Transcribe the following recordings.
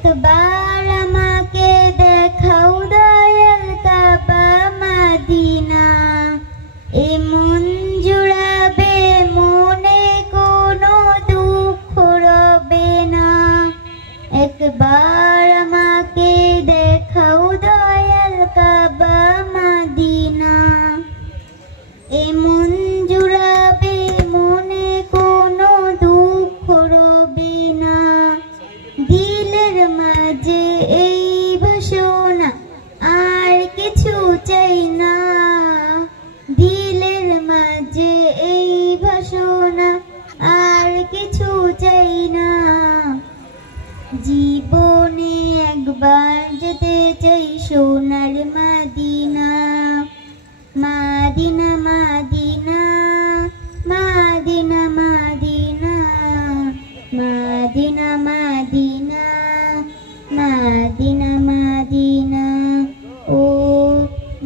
একবার আমাকে দেখাও দয়াল কাবা মদিনা, এ মন জুড়াবে মনে কোনো দুঃখ রবে না। একবার আমাকে দেখাও দয়াল কাবা মদিনা, এ মন জুড়াবে মনে কোনো দুঃখ রবে না। দিলের মাঝে এই বাসনা আর কিছু চাই না, দিলের মাঝে এই বাসনা আর কিছু চাই না। জীবনে একবার যেতে চাই সোনার Medina, Medina Medina Medina Medina Medina Medina Medina Medina ও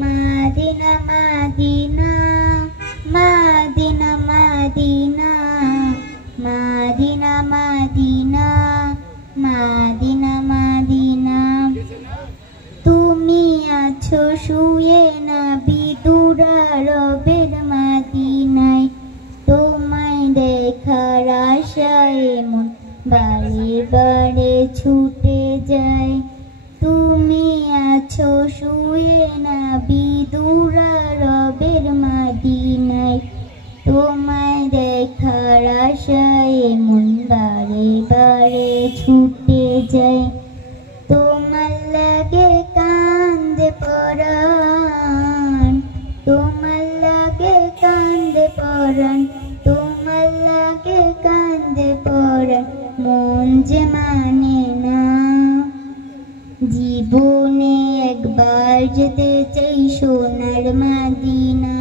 Medina Medina Medina Medina Medina Medina Medina Medina. তুমি আছো শুয়ে নবী দুরারবের মদিনায়, তোমায় দেখার আশায় মন বারে বারে ছুটে যায়। তুমি আছো শুয়ে নবী দুরারবের মদিনায়, তোমায় দেখার আশায় মন বারে বারে ছুটে যায়। তোমার লাগে কান্দে পরাণ, তোমার লাগে কান্দে পরাণ, তোমার লাগে কান্দে পরাণ, মন যে মানে না। জীবনে একবার যেতে চাই সোনার Medina,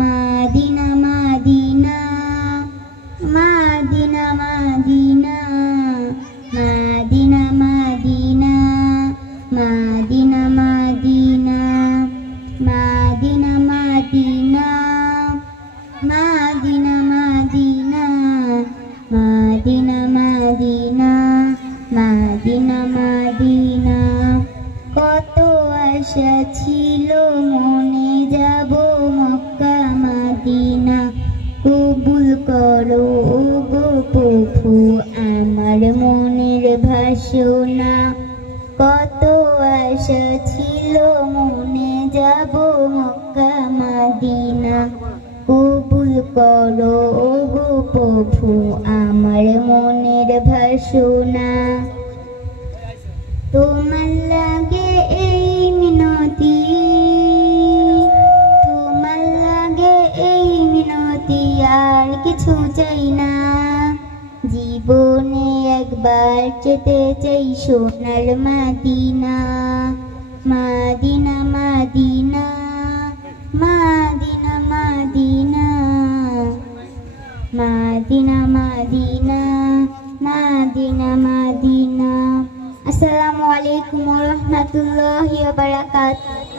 Medina Medina Medina Medina Medina Medina Medina Medina Medina Medina Medina Medina Medina Medina Medina Medina. কত আশা ছিল মনে যাব মক্কা মদিনা, কবুল করো গো প্রভু আমার মনের বাসনা। কত আশা ছিল মনে যাব মক্কা মদিনা, কবুল করো গো প্রভু আমার মনের বাসনা। তোমার লাগে এই মিনতি, তোমার লাগে এই মিনতি আর কিছু চাই না। জীবনে একবার যেতে চাই সোনার Medina, Medina Medina Medina Medina Medina Medina Medina Medina. আসসালামু আলাইকুম ওয়া রাহমাতুল্লাহি ওয়া বারাকাতুহু।